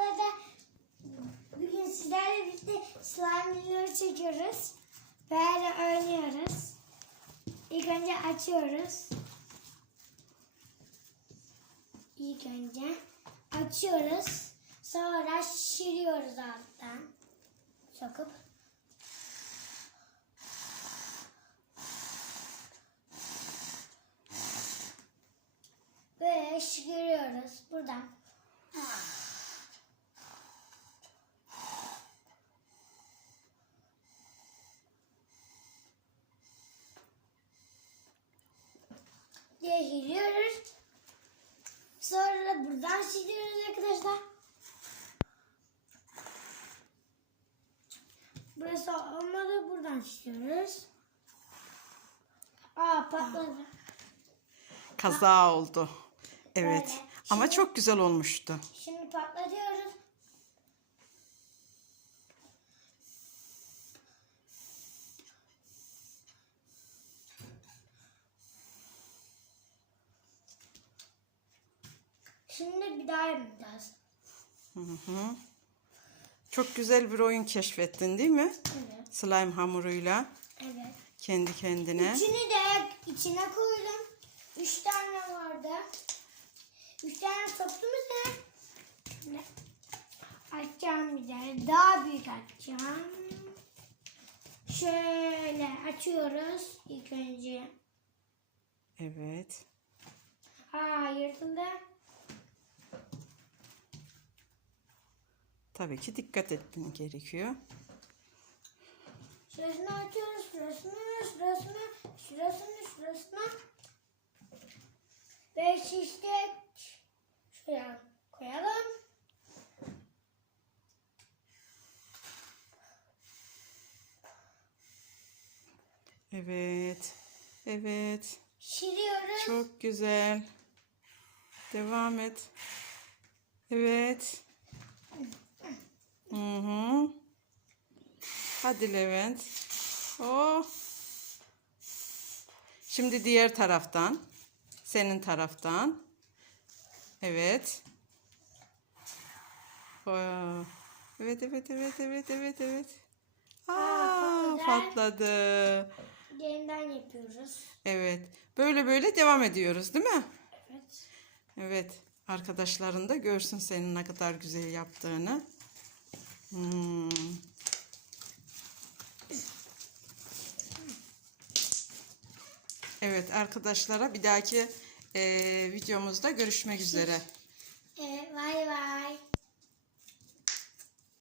merhabalar. Bugün sizlerle birlikte slime videoları çekiyoruz. Böyle oynuyoruz. İlk önce açıyoruz. İlk önce açıyoruz. Sonra şişiriyoruz alttan. Sokup. Böyle şişiriyoruz buradan. Diye giriyoruz. Sonra da buradan siliyoruz arkadaşlar. Burası olmadı buradan siliyoruz. Aa patladı. Kaza oldu. Evet. Böyle. Ama Şimdi- çok güzel olmuştu. Şimdi patlatıyoruz. Şimdi bir daha yapacağız. Hı hı. Çok güzel bir oyun keşfettin değil mi? Evet. Slime hamuruyla Evet. kendi kendine. Üçünü de içine koydum. Üç tane vardı. Üç tane soktum. Şimdi Açacağım bir de. Daha büyük açacağım. Şöyle açıyoruz ilk önce. Evet. Aa yırtıldı. Tabii ki dikkat etmen gerekiyor. Şurasını açıyoruz. Şurasını, şurasını, şurasını, şurasını. Ve şiştik. Şuraya koyalım. Evet. Evet. Şişiriyoruz. Çok güzel. Devam et. Evet. Hı hı. Hadi Levent. Oh. Şimdi diğer taraftan. Senin taraftan. Evet. Oh. Evet, evet, evet, evet, evet, evet. Aa, patladı. patladı. Yeniden yapıyoruz. Evet. Böyle böyle devam ediyoruz, değil mi? Evet. Evet. Arkadaşların da görsün senin ne kadar güzel yaptığını. Hmm. Evet arkadaşlara bir dahaki eee, videomuzda görüşmek üzere. Evet, bay bay.